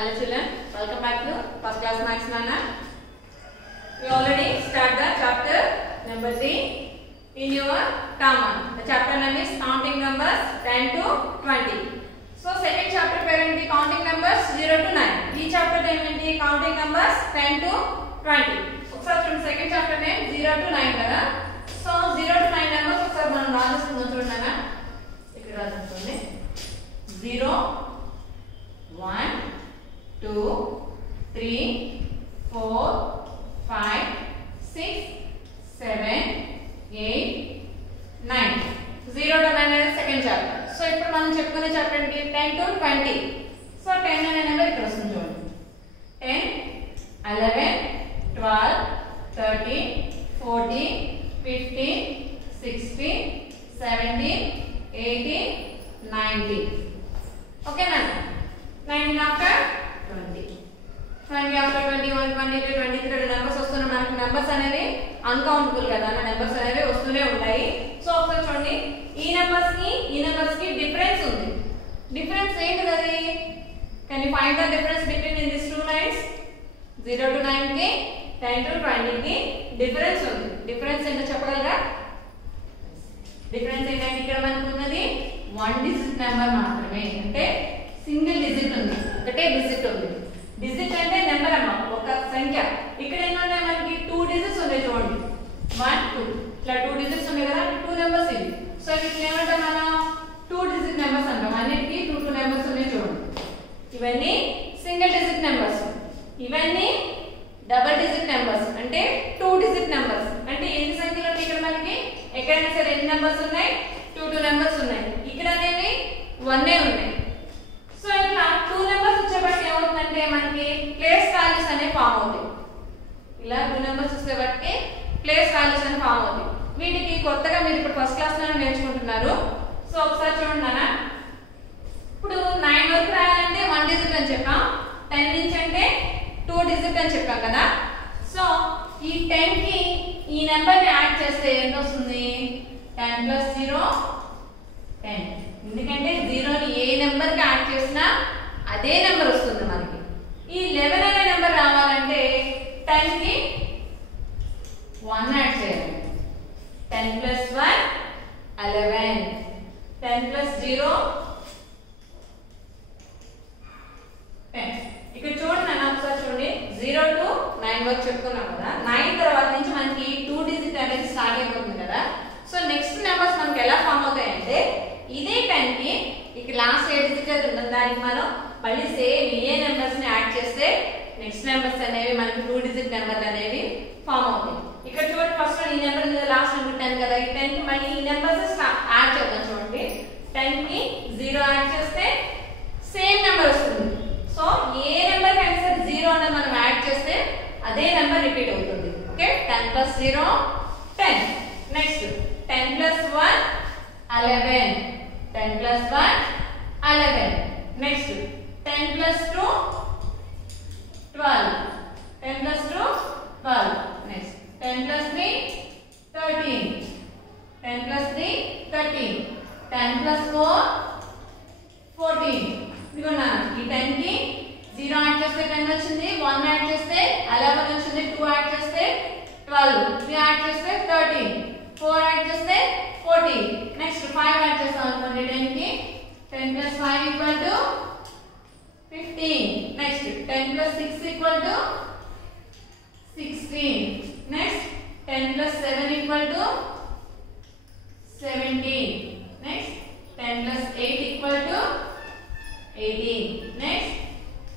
Hello children, welcome back to first class maths Nana. We already start the chapter number 3 in your term 1. The chapter name is counting numbers 10 to 20. So second chapter parent counting numbers 0 to 9. Each chapter name counting numbers 10 to 20. So from second chapter name 0 to 9 kada. So 0 to 9 numbers ఒకసారి మనం రాసుకుందాం చూడండి. ఇక్కడ రాసుకోండి. 0 1 2 3 4 5 6 7 8 9 0 to 9 అనేది second chapter. So ఇప్పుడు మనం చెప్పుకునే chapter ఏంటి 10 to 20. సో 10 అనే నెంబర్ ఇక్కడ వస్తుంది చూడండి. 10 11 12 13 14 15 16 17 18 19. ఓకేనా? 19 after 20 after 21 22 23 నెంబర్స్ వస్తున్నాయి. మనకి నెంబర్స్ అనేవి అన్కౌంటబుల్ కదా, నెంబర్స్ అనేవి వస్తూనే ఉంటాయి. సో ఒకసారి చూడండి, ఈ నెంబర్స్ కి డిఫరెన్స్ ఉంది. డిఫరెన్స్ ఏంటిది అది? Can you find the difference between in this two lines? 0 to 9 కి 10 to 20 కి డిఫరెన్స్ ఉంది. డిఫరెన్స్ ఏంటో చెప్పగలరా? డిఫరెన్స్ ఏంటంటే ఇక్కడ మనకు ఉన్నది 1 డిజిట్ నెంబర్ మాత్రమే, అంటే సింగిల్ డిజిట్ ఉంది, ఒకటే డిజిట్ ఉంది. డిజిట్ అంటే నెంబర్ అమ్మా, ఒక సంఖ్య. ఇక్కడ ఎన్ని ఉన్నాయి మనకి? 2 డిజిట్స్ ఉన్నాయి చూడండి. 1 2 ఇట్లా 2 డిజిట్స్ ఉన్నాయి కదా, 2 నెంబర్స్ ఇవి. సో వీటిని ఏమంటాం మనం? 2 డిజిట్ నెంబర్స్ అంటాం. అన్నిటికీ 2 నెంబర్స్ ఉన్నాయి చూడండి. ఇవన్నీ సింగిల్ డిజిట్ నెంబర్స్, ఇవన్నీ డబుల్ డిజిట్ నెంబర్స్, అంటే 2 డిజిట్ నెంబర్స్. అంటే ఎన్ని సంఖ్యలు ఉన్నాయి ఇక్కడ మనకి? ఎక్కడైనా సరే ఎన్ని నెంబర్స్ ఉన్నాయి? 2 నెంబర్స్ ఉన్నాయి. ఇక్కడ అనేవి 1 ఉన్నాయి. సో ఇట్లా 2 నెంబర్స్ వచ్చేప్పటికి ఏమవుతుందంటే మనకి ప్లేస్ వాల్యూస్ అనేవి ఫామ్ అవుతాయి. ఇలా 2 నెంబర్స్ వచ్చేప్పటికి ప్లేస్ వాల్యూస్ అనేవి ఫామ్ అవుతాయి. వీటికి కొత్తగా మీరు ఇప్పుడు ఫస్ట్ క్లాస్ లోనే నేర్చుకుంటున్నారు. సో ఒకసారి చూడండి నాన్న, ఇప్పుడు 9 వరకు రాయాలంటే 1 డిజిట్ అని చెప్పాం, 10 నుంచి అంటే 2 డిజిట్ అని చెప్పాం కదా. సో ఈ 10 కి ఈ నెంబర్ ని యాడ్ చేస్తే ఎంత వస్తుంది? 10 plus 0 10. ఎందుకంటే 0 ని ఏ నెంబర్ కి యాడ్ చేసినా అదే నెంబర్ వస్తుంది మనకి. ఈ 11 అనే నెంబర్ రావాలంటే 10 కి 1 యాడ్ చేయాలి. 10 plus 1 11. 10 plus 0 10. ఇక్కడ చూడండి నన్ను ఒకసారి చూడండి, 0 to 9 వరకు చెప్పుకున్నాం కదా. 9 తర్వాత నుంచి మనకి 2 డిజిట్ అనేది స్టార్ట్ అయిపోతుంది కదా. సో నెక్స్ట్ నెంబర్స్ మనకి ఎలా ఫామ్ అవుతాయి అంటే, ఇదే 10 కి ఇక్కడ లాస్ట్ ఏ డిజిట్ అయితే ఉందో దానికి మనం మళ్ళీ సేమ్ ఏ నెంబర్స్ ని యాడ్ చేస్తే నెక్స్ట్ నెంబర్స్ అనేవి మనకి 2 డిజిట్ నెంబర్లు అనేవి ఫామ్ అవుతాయి. ఇక్కడ చూడండి, ఫస్ట్ ఈ నెంబర్ మీద లాస్ట్ నెంబర్ 10 కదా, ఈ 10 కి మళ్ళీ ఈ నెంబర్స్ యాడ్ చేద్దాం చూడండి. 10 కి 0 యాడ్ చేస్తే సేమ్ నెంబర్ వస్తుంది. సో ఏ నెంబర్ కి అయినా సరే 0 అనేది మనం యాడ్ చేస్తే అదే నెంబర్ రిపీట్ అవుతుంది. Okay, 10 plus 0 10. Next 10 plus 1 11. 10 plus 1 11. Next 10 plus 2 12. 10 plus 2 12. Next 10 plus 3 13. 10 plus 3 13. 10 plus 4 14. ఇదిగోనా, ఈ 10 కి 0 యాడ్ చేస్తే 10 వచ్చింది, 1 యాడ్ చేస్తే 11 వచ్చింది, 2 యాడ్ చేస్తే 12, 3 యాడ్ చేస్తే 13, 4 యాడ్ చేస్తే 14. నెక్స్ట్ 5 యాడ్ చేస్తాం అనుకోండి 10 కి. 10 plus 5 equal to 15. Next 10 plus 6 equal to 16. Next 10 plus 7 equal to 17. Next 10 plus 8 equal to 18. Next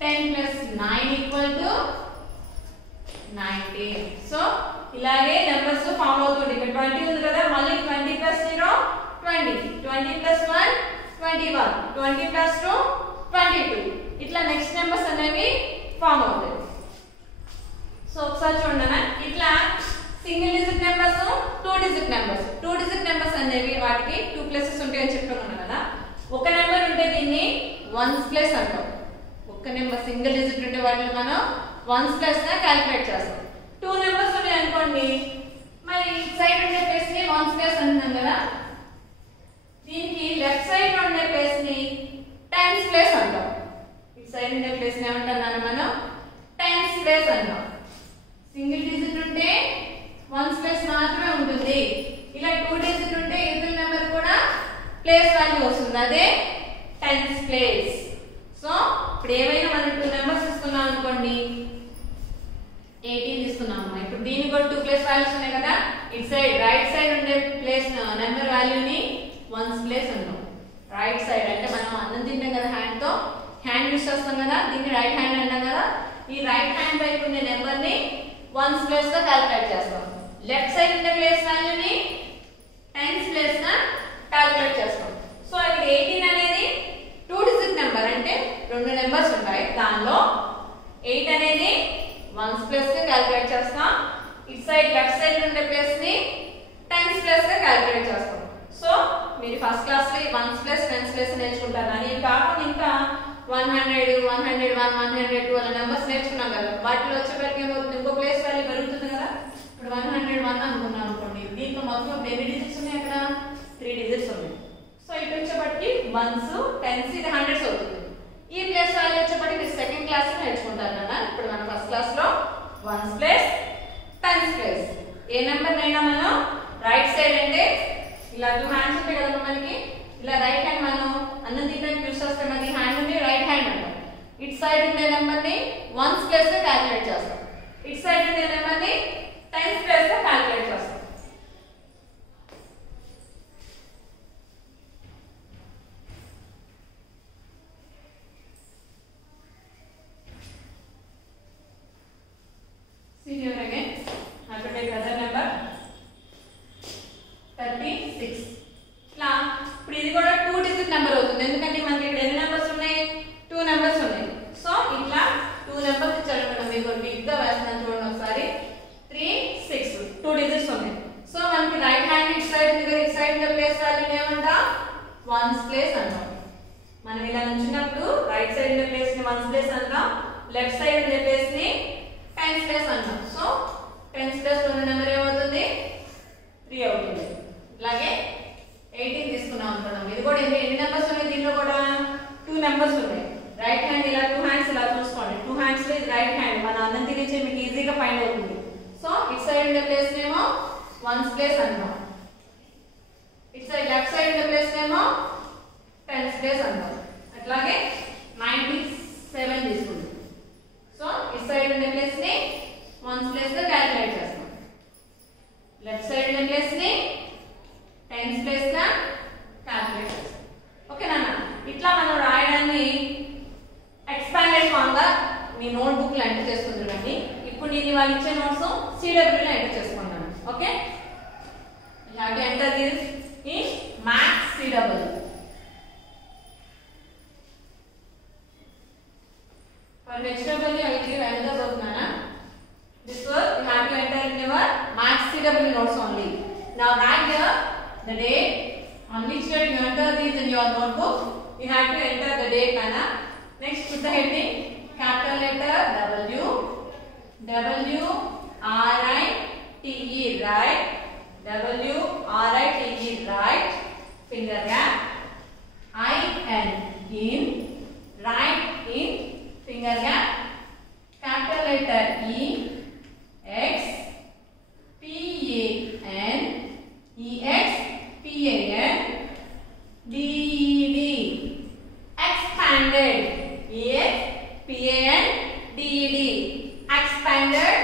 10 plus 9 equal to 19. So ఇలాగే నెంబర్స్ ఫామ్ అవుతుంది. ఇక్కడ 20 ఉంది కదా, మళ్ళీ 20 plus 0 20, 20 plus 1 21, 20 plus 2 22. ఇట్లా నెక్స్ట్ నెంబర్స్ అనేవి ఫామ్ అవుతాయి. సో ఒకసారి చూడండి, ఇట్లా single digit numbers, 2 digit numbers. 2 digit numbers అనేవి వాటికి 2 ప్లేసెస్ ఉంటాయని చెప్పుకున్నాం కదా. ఒక నెంబర్ ఉంటే దీన్ని వన్స్ ప్లేస్ అంటాం. ఒక నెంబర్ సింగిల్ డిజిట్ ఉంటే వాటిని మనం వన్స్ ప్లేస్ గా క్యాలిక్యులేట్ చేస్తాం. 2 నెంబర్స్ ఉన్నాయి అనుకోండి, మరి ఇటు సైడ్ ఉండే ప్లేస్ ని వన్స్ ప్లేస్ అంటున్నాం కదా. దీనికి లెఫ్ట్ సైడ్ ఉండే ప్లేస్ ని టెన్స్ ప్లేస్ అంటాం. ఇటు సైడ్ ఉండే ప్లేస్ ఏమంటున్నాను మనం టెన్స్ ప్లేస్ అంటాం. సింగిల్ డిజిట్ ఉంటే వన్స్ ప్లేస్ మాత్రమే ఉంటుంది. ఇలా 2 డిజిట్ ఉంటే యూజువల్ నెంబర్ కూడా ప్లేస్ వాల్యూ వస్తుంది, అదే టెన్స్ ప్లేస్. సో ఇప్పుడు ఏమైనా మనం 2 నెంబర్స్ తీసుకున్నాం అనుకోండి, 18 తీసుకున్నాము. ఇప్పుడు దీనికి కూడా 2 ప్లేస్ వాల్యూస్ ఉన్నాయి కదా, ఇట్ సైడ్ రైట్ సైడ్ ఉండే ప్లేస్ నెంబర్ వాల్యూని వన్స్ ప్లేస్ అంటాం. రైట్ సైడ్ అంటే మనం అన్నం తింటాం కదా హ్యాండ్ తో, హ్యాండ్ యూస్ చేస్తాం కదా, దీన్ని రైట్ హ్యాండ్ అంటాం కదా. ఈ రైట్ హ్యాండ్ వైపు ఉండే నెంబర్ ని వన్స్ ప్లేస్ గా క్యాలిక్యులేట్ చేస్తాం. లెఫ్ట్ సైడ్ ఉండే ప్లేస్ వాల్యూని టెన్స్ ప్లేస్ గా క్యాలిక్యులేట్ చేస్తాం. సో ఇక్కడ 18 అనేది 2 డిజిట్ నెంబర్, అంటే 2 నెంబర్స్ ఉంటాయి, దానిలో 8 అనేది వన్స్ ప్లేస్ గా క్యాలిక్యులేట్ చేస్తాం. ఇట్ సైడ్ లెఫ్ట్ సైడ్ ఉండే ప్లేస్ ని టెన్స్ ప్లేస్ గా క్యాలిక్యులేట్ చేస్తాం. సో మీరు ఫస్ట్ క్లాస్ లో వన్స్ ప్లేస్ టెన్స్ ప్లేస్ నేర్చుకుంటారు. అని కాకుండా ఇంకా 100, 101, 102 అలా నెంబర్స్ నేర్చుకున్నాం కదా, వాటిలో వచ్చేప్పటికి ఏమవుతుంది, ఇంకో ప్లేస్ వాల్యూ పెరుగుతుంది కదా. ఇప్పుడు 101 అనుకున్నాం అనుకోండి, దీంట్లో మొత్తం ఎన్ని డిజిట్స్ ఉన్నాయి, అక్కడ 3 డిజిట్స్ ఉన్నాయి. సో ఇటు వచ్చేప్పటికి వన్స్ టెన్స్, ఇది హండ్రెడ్స్ అవుతుంది. ఈ ప్లేస్ వాల్యూ వచ్చేప్పటికి సెకండ్ క్లాస్ లో నేర్చుకుంటారు కదా. ఇప్పుడు మనం ఫస్ట్ క్లాస్ లో వన్స్ ప్లేస్ టెన్స్ ప్లేస్ ఏ నెంబర్ అయినా మనం రైట్ సైడ్ అంటే ఇలా 2 హ్యాండ్స్ ఉంటాయి కదా మనకి, ఇలా రైట్ హ్యాండ్ మనం అన్నం తినడానికి యూస్ చేస్తాం, అది హ్యాండ్ ఉంది రైట్ హ్యాండ్ అంటాం. ఇట్ సైడ్ ఉండే నెంబర్ ని వన్స్ ప్లేస్ గా క్యాలిక్యులేట్ చేస్తాం, ఇట్ సైడ్ ఉండే నెంబర్ ని టెన్స్ ప్లేస్ గా క్యాలిక్యులేట్ చేస్తాం. See here again, I have to take other number 36. ఇలా ఇప్పుడు ఇది కూడా 2 డిజిట్ నెంబర్ అవుతుంది, ఎందుకంటే మనకి ఇక్కడ ఎన్ని నెంబర్స్ ఉన్నాయి, 2 నెంబర్స్ ఉన్నాయి. సో ఇట్లా 2 నెంబర్స్ ఇచ్చారు మేడం, మీకు బిగ్ గా వేస్తున్నాను చూడండి ఒకసారి. 3, 6 2 డిజిట్స్ ఉన్నాయి. సో మనకి రైట్ హ్యాండ్ ఇట్ సైడ్ ఉంది, it side the place value ఏమంటా వన్స్ ప్లేస్ అంటాం. మనం ఇలా నుంచున్నప్పుడు రైట్ సైడ్ ఉండే ప్లేస్ ని వన్స్ ప్లేస్ అంటాం, లెఫ్ట్ సైడ్ ఉండే ప్లేస్ ని టెన్స్ ప్లేస్ అంటాం. సో టెన్స్ ప్లేస్ ఉన్న నెంబర్ ఏమవుతుంది, 3 అవుతుంది. అలాగే 18 తీసుకున్నాం అనుకున్నాం, ఇది కూడా ఎన్ని నెంబర్స్ ఉన్నాయి, దీనిలో కూడా 2 నెంబర్స్ ఉన్నాయి. రైట్ హ్యాండ్ ఇలా 2 హ్యాండ్స్ ఇలా చూసుకోండి, 2 హ్యాండ్స్ లో ఇది రైట్ హ్యాండ్, మన అన్నం తినేసి మీకు ఈజీగా ఫైండ్ అవుతుంది. సో ఇట్ సైడ్ ఉండే ప్లేస్ నేమో వన్స్ ప్లేస్ అంటాం, ఇట్ సైడ్ లెఫ్ట్ సైడ్ ఉండే ప్లేస్ నేమో టెన్స్ ప్లేస్ అంటాం. అట్లాగే 97 తీసుకుంటాం. సో ఇట్ సైడ్ ఉండే ప్లేస్ ని వన్స్ ప్లేస్ గా క్యాలిక్యులేట్ చేస్తాం, లెఫ్ట్ సైడ్ ఉండే ప్లేస్ ని టెన్స్ ప్లేస్ గా క్యాలిక్యులేట్ చేస్తాం. ఓకే నాన్న, ఇట్లా మనం రాయడాన్ని ఎక్స్పాండెడ్ ఫామ్ గా మీ నోట్ బుక్ లో ఎంటర్ చేసుకుంటారండి. ఇప్పుడు నేను వాళ్ళు ఇచ్చే నోట్స్ CW లో ఎంటర్ చేసుకున్నాను. Okay, you have to enter this in maths CW. For HW I will give another book, Nana. This work you have to enter in your Maths CW notes only. Now write here the date on which date you enter these in your notebook. You have to enter the date, Nana. Next put the heading capital letter W, W R I T E, right? W R I T E, right? Finger gap. I N, in, right, in, finger gap. Capital letter E, X, P A N, E X, P A N, D E D, expanded, E X, P A N, D E D, expanded,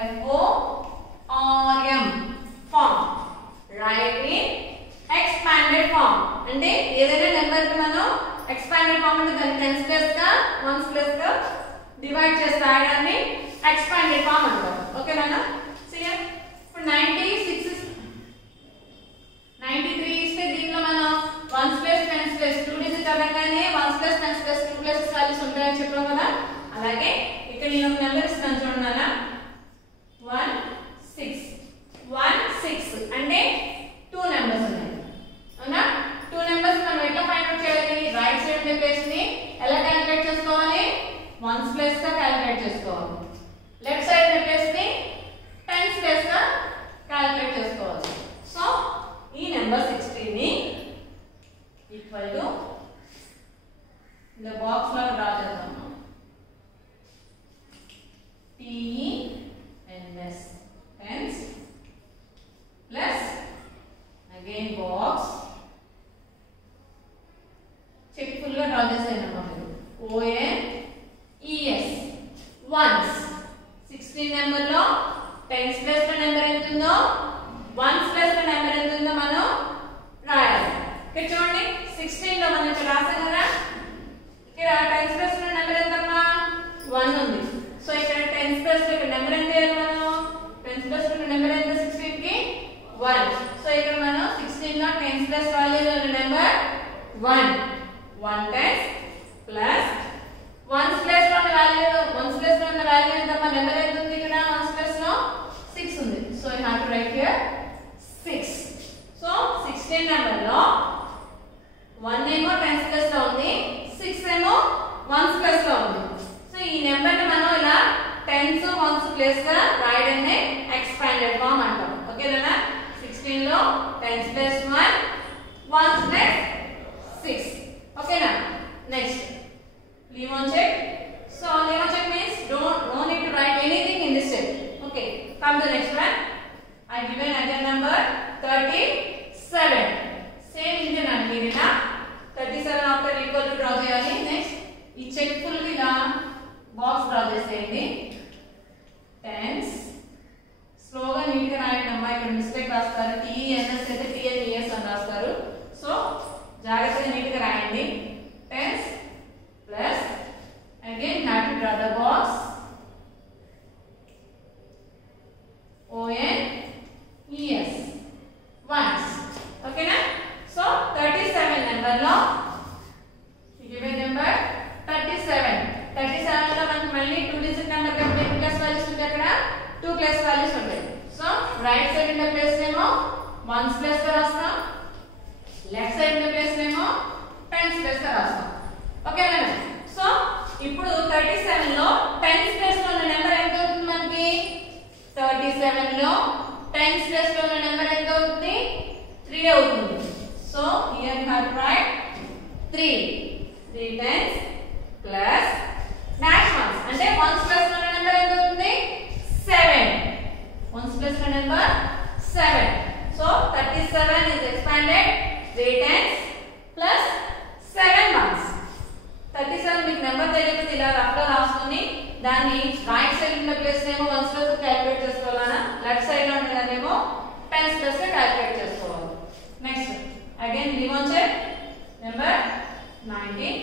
F O R M, form. Write in expanded form. అంటే ఏదైనా number కి మనం expanded form అంటే దాన్ని tense place గా once place గా divide చేసి రాయడాన్ని expanded form అంటాం. ఓకేనా? సీఎం ఇప్పుడు 93 ఇస్తే దీనిలో మనం ones place tens place 2 digit అనగానే ones place tens place 2 places values ఉంటాయని చెప్పాం కదా. అలాగే ఇక్కడ నేను ఒక నెంబర్ ఇస్తాను చూడండి. 16 అంటే 2 నెంబర్స్ ఉన్నాయి. అవునా? 2 నెంబర్స్ మనం ఎట్లా ఫైండ్ అవుట్ చేయాలి? రైట్ సైడ్ ఉండే ప్లేస్ ని ఎలా క్యాలిక్యులేట్ చేసుకోవాలి? వన్స్ ప్లేస్ గా క్యాలిక్యులేట్ చేసుకోవాలి. లెఫ్ట్ సైడ్ ఉండే ప్లేస్ ని టెన్స్ ప్లేస్ గా క్యాలిక్యులేట్ చేసుకోవాలి. సో ఈ నెంబర్ 16 ని ఈక్వల్ టు ఇలా బాక్స్ లాగా డ్రా చేద్దాము. TENS tens plus again box check full గా డ్రా చేసేయండి మీరు. ONES వన్స్ 16 నెంబర్ లో టెన్స్ ప్లేస్ లో నెంబర్ ఎంత ఉందో వన్స్ ప్లేస్ లో నెంబర్ ఎంత ఉందో మనం రాయాలి. ఇక్కడ చూడండి 16 లో మనం ఇక్కడ రాసాం కదా, ఇక్కడ టెన్స్ ప్లేస్ లో నెంబర్ ఎంతమ్మా 1 ఉంది. సో ఇక్కడ టెన్స్ ప్లేస్ లో ఇక్కడ నెంబర్ ఎంత వేయాలి మనం, టెన్స్ ప్లేస్ లో నెంబర్ ఎంత 16 కి 1. సో ఇక్కడ మనం 16 లో tens place value number 1 tense plus ones place లో వాల్యూ ఎంతమ్మా నెంబర్ ఎంత ఉంది ఇక్కడ వన్స్ ప్లేస్ లో 6 ఉంది. So you have to right here 6. So 16 number లో 1 ఏమో టెన్స్ ప్లేస్ లో ఉంది, 6 ఏమో వన్స్ ప్లేస్ లో ఉంది. సో ఈ నెంబర్ ని మనం ఇలా టెన్స్ వన్స్ ప్లేస్ గా రాయడాన్ని ఎక్స్పాండెడ్ ఫామ్ అంటాం. ఓకేనా? 16 లో టెన్స్ ప్లస్ 1 వన్స్ ప్లస్ 6. ఓకేనా? Next leave on check. So leave on check means no need to write anything in this step. Okay, come to the next one. I given another number 37. Same in the number 37 after equal to draw cheyali. Next ee check full ga box draw cheseyandi. Tens slow ga neat ga రాయండి అమ్మా. ఇక్కడ mistake రాస్తారు, TENS అయితే TNES అని రాస్తారు. So జాగ్రత్తగా neat గా రాయండి. Tens plus again have to draw the box ONES once. Okay na? So 37 number lo given number 37 lo manaki malli 2 digit number kabatti ఎన్ని ప్లస్ వాల్యూస్ ఉంటాయి అక్కడ 2 ప్లస్ వాల్యూస్ ఉంటాయి. సో రైట్ సైడ్ ఉన్న place ఏమో ones plus గా రాస్తాం, left side ఉన్న place ఏమో టెన్స్ ప్లస్ గా రాస్తాం. ఓకేనా? సో ఇప్పుడు 37 లో టెన్స్ ప్లేస్ లో ఉన్న నెంబర్ ఎంత అవుతుంది మనకి, 37 లో టెన్స్ ప్లేస్ లో ఉన్న నెంబర్ ఎంత అవుతుంది 3 అవుతుంది. So here you have to right 3 tense plus dash once అంటే వన్స్ ప్లేస్ లో ఉన్న నెంబర్ ఎంత అవుతుంది 7. వన్స్ ప్లేస్ లో number 7. So 37 is expanded 3 tens plus 7 ones. 37 మీకు నెంబర్ తెలియకపోతే ఇలా రఫ్ గా రాసుకొని దాన్ని రైట్ సైడ్ ఉన్న ప్లేస్ ఏమో వన్స్ ప్లస్ క్యాలిక్యులేట్ చేసుకోవాలనా, లెఫ్ట్ సైడ్ లో ఉన్నదేమో టెన్స్ ప్లస్ క్యాలిక్యులేట్ చేసుకోవాలి. Next again leave on check number 19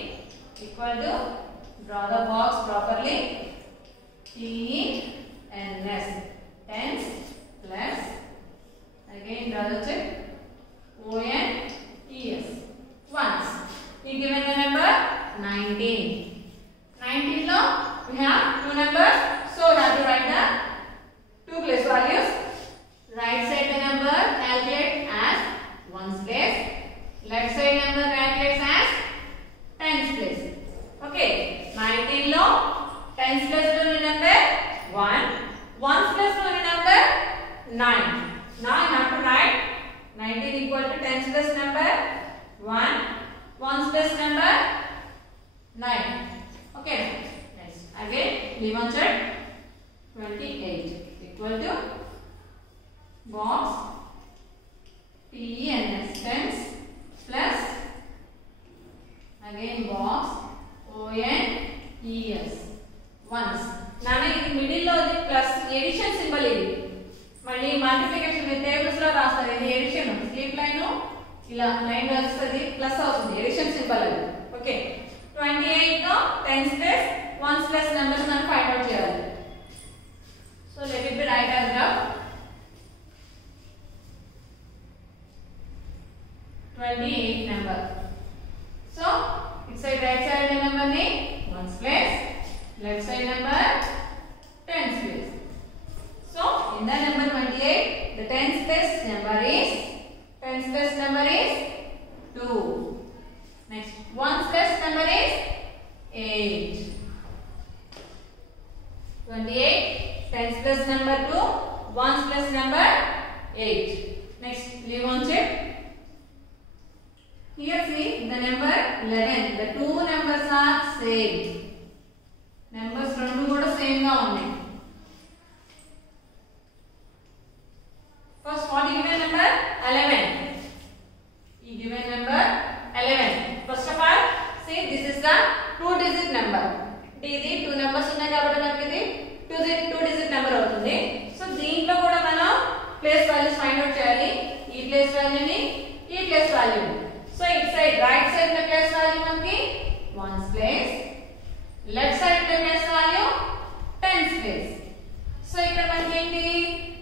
equal to draw the box properly. TENS tens plus again draw the check ONES once. You given the number 19 లో we have two numbers, so we have to write the two place values. Right side the number calculate as ones place, left side number calculates as tens place. Okay, 19 లో tens place lo ఉన్న number 1, ones place lo ఉన్న number 9. Now you have to write 19 equal to tens place number 1, ones place number 9. Okay, yes. Again leave on check 28 equal to box TENS tens plus again box ONES once. నాన్న ఇది middle లో plus edition symbol, ఇది మళ్ళీ multiplication మీ tables లో రాస్తారు. ఇది addition sleep line ఇలా line వస్తుంది ప్లస్ అవుతుంది, ఎడిషన్ సింబల్ అది. ఓకే, 28 లో tens plus ones plus numbers మనం ఫైండ్ అవుట్ చేయాలి. So let it be right as graph 28 number. So it side right side number ని ones plus, left side number tens place. So in the number 28 the tens place number is 2. Next ones place number is 8. 28 tens place number 2, ones place number 8. Next leave on check. Here see the number 11. The two numbers are same. Numbers రెండు కూడా same గా ఉన్నాయి. First, what is given number? 11. Is given number 11. First of all, see this is the two-digit number. ఇది two numbers ఉన్నాయి కాబట్టి మనకి ఇది two-digit number అవుతుంది. సో దీంట్లో కూడా మనం ప్లేస్ వాల్యూస్ ఫైండ్ అవుట్ చేయాలి. ఈ ప్లేస్ వాల్యూని ఈ ప్లేస్ వాల్యూని. So it side right side ఉన్న ప్లేస్ వాల్యూ మనకి వన్స్ ప్లేస్, లెఫ్ట్ సైడ్ ఉన్న place value tens place. So ఇక్కడ మనకి ఏంటి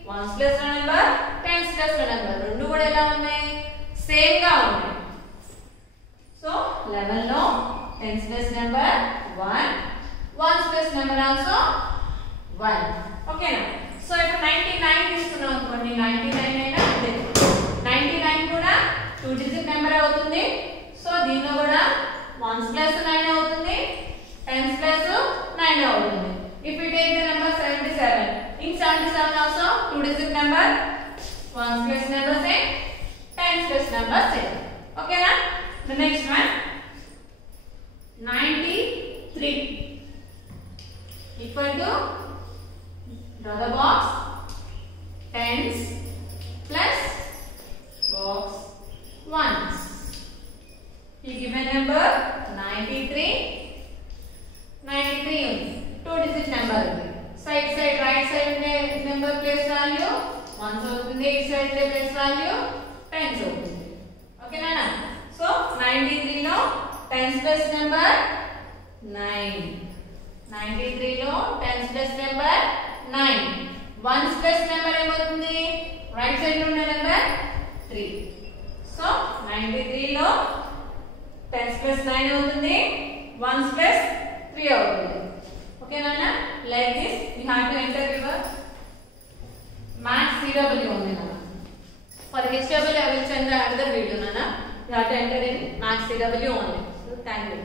వన్స్ ప్లేస్ లో నెంబర్, టెన్స్ ప్లేస్ లో నెంబర్ రెండు కూడా ఎలా ఉన్నాయి సేమ్ గా ఉన్నాయి. సో 11 లో tens place number 1, ones place number also 1. ఓకేనా? సో ఇప్పుడు 99 తీసుకున్నాం అనుకోండి, 99 అయినా అంతే. 99 కూడా టూ డిజిట్ నెంబర్ అవుతుంది. సో దీనిలో కూడా వన్స్ ప్లస్ 9 అవుతుంది, టెన్స్ ప్లస్ 9 అవుతుంది. If we take the number 77, in 77 also two digit number, ones plus number same, tens plus number same. Okay na? The next one, 93 equal to, draw the box, tens plus box ones. He given number 93 ఉంది, two digit number ఉంది. Side side right side ఉండే number place value ones అవుతుంది, ఈ side ఉండే place value tens అవుతుంది. ఓకేనా? So 93 లో tens place number 9, 93 లో tens place number 9, ones place number ఏమవుతుంది రైట్ సైడ్ లో ఉండే నెంబర్ 3. సో 93 లో tens place 9 అవుతుంది, ones place 3 అవుతుంది. Okay Nana, like this we have to enter your max CW only Nana. For HW I will send the another video Nana. You have to enter in max CW only. So thank you.